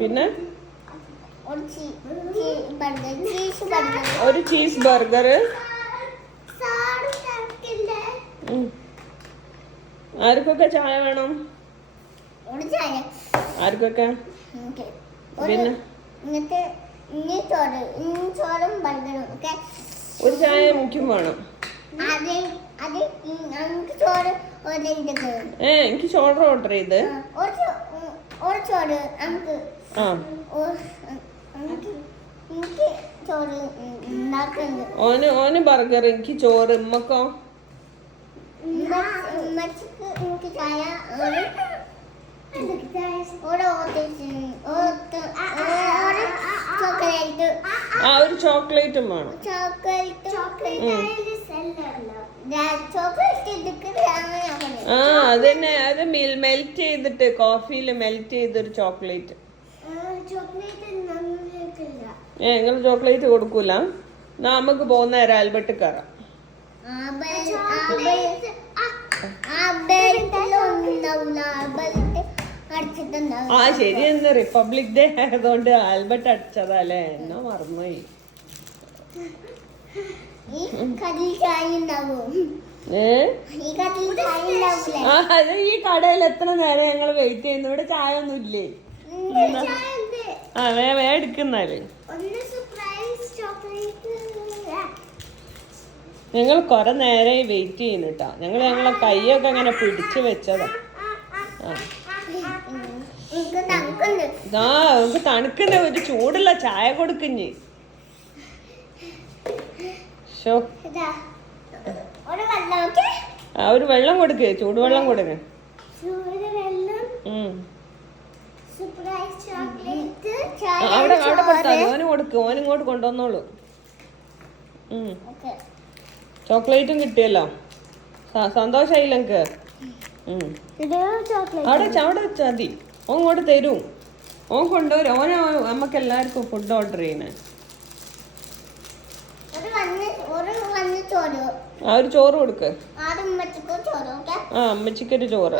പിന്നെ ഒരു cheese burger. ആർക്കൊക്കെ ചായ വേണം? ആർക്കൊക്കെ? പിന്നെ ഒരു ചായ മുഖ്യം വേണം. എനിക്ക് ചോറ് ഓർഡർ ചെയ്ത്. ഓന് ബർഗർ, എനിക്ക് ചോറ്. ഉമ്മക്കോ? ഒരു ചോക്ലേറ്റും വേണം. അതന്നെ, അത് മെൽറ്റ് ചെയ്തിട്ട് കോഫിയിൽ മെൽറ്റ് ചെയ്തൊരു ചോക്ലേറ്റ്. നിങ്ങൾ ചോക്ലേറ്റ് കൊടുക്കൂല? നമുക്ക് പോകുന്ന ആൽബർട്ട് കയറാം. ശരി, എന്ന് റിപ്പബ്ലിക് ഡേ ആയതുകൊണ്ട് ആൽബർട്ട് അടിച്ചതല്ലേ, എന്നാ മറന്നുപോയി. അത് ഈ കടയിൽ എത്ര നേരം ഞങ്ങൾ വെയിറ്റ് ചെയ്യുന്നു, ഇവിടെ ചായ ഒന്നും ഇല്ലേ? വേ എടുക്കുന്നാല് ഞങ്ങൾ കൊറേ നേരമായി വെയിറ്റ് ചെയ്യുന്നുട്ടാ. ഞങ്ങളെ കൈയൊക്കെ അങ്ങനെ പിടിച്ചു വെച്ചതാ. നമുക്ക് തണുക്കുന്ന ഒരു ചൂടുള്ള ചായ കൊടുക്കുഞ്ഞ്. ഒരു വെള്ളം കൊടുക്ക്, ചൂടുവെള്ളം കൊടുക്ക്. അവിടെ കൊടുത്താ ഓന് കൊടുക്ക്, ഓനിങ്ങോട്ട് കൊണ്ടുവന്നോളൂ. ചോക്ലേറ്റും കിട്ടിയല്ലോ, സന്തോഷായില്ല എനിക്ക്. അവിടെ വെച്ചാ മതി, ഓൻ ഇങ്ങോട്ട് തരും. ഓൻ കൊണ്ടുവരും. ഓന നമുക്ക് എല്ലാവർക്കും ഫുഡ് ഓർഡർ ചെയ്യണേ. ഒരു ചോറ് കൊടുക്ക്. അമ്മച്ചിക്കൊരു ചോറ്.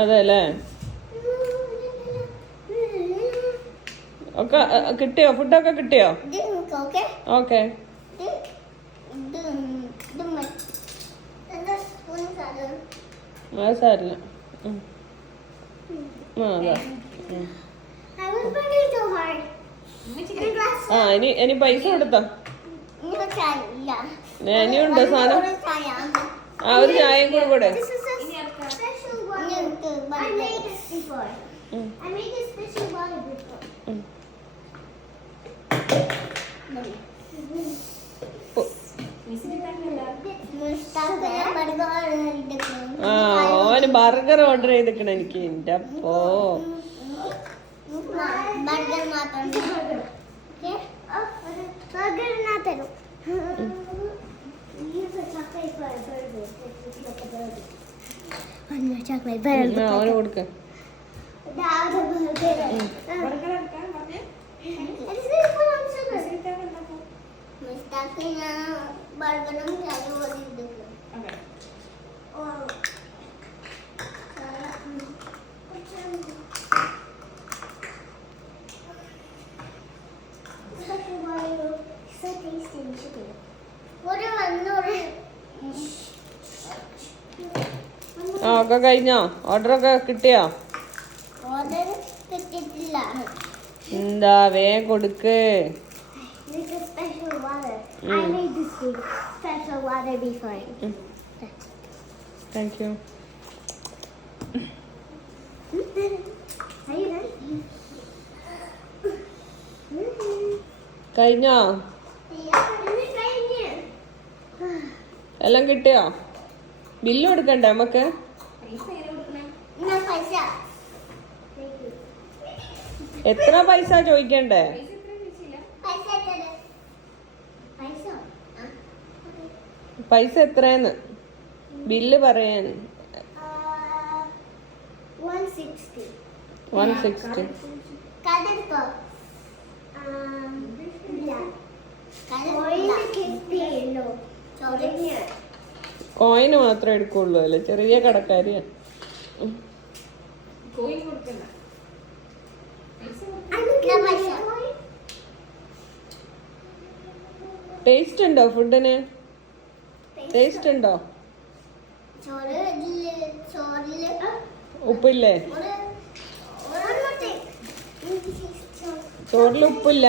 അതെല്ലേ? ഒക്കെ കിട്ടിയോ? ഫുഡൊക്കെ കിട്ടിയോ? ഓക്കെ. സാരില്ല. ഇനി പൈസ കൊടുത്തോ? ഇനിയുണ്ടോ സാധനം? ഒരു ചായയും കൂടെ കൂടെ. ഓന് ബർഗർ ഓർഡർ ചെയ്തിക്കണ എനിക്ക്. എന്റെ അപ്പോ അവന് കൊടുക്ക. ഒക്കെ കഴിഞ്ഞോ? ഓർഡറൊക്കെ കിട്ടിയോ? എന്താ വേഗം കൊടുക്ക്. Thank you. കഴിഞ്ഞോ? എല്ലാം കിട്ടിയോ? ബില്ല് കൊടുക്കണ്ടേ നമുക്ക്? എത്ര പൈസ ചോദിക്കണ്ടേ? പൈസ എത്രയെന്ന് ബില്ല് പറയാൻ. 160. 160. കതെടുത്തോ? ഇല്ല. ഓയിൽ കിട്ടിയല്ലോ. ചോദിഞ്ഞ. കോയിന് മാത്രമേ എടുക്കുള്ളൂ അല്ലേ, ചെറിയ കടക്കാരിയാ. ടേസ്റ്റ് ഉണ്ടോ ഫുഡിന്? ടേസ്റ്റ് ഉണ്ടോ? ഉപ്പില്ലേ? ചോറിൽ ഉപ്പില്ല?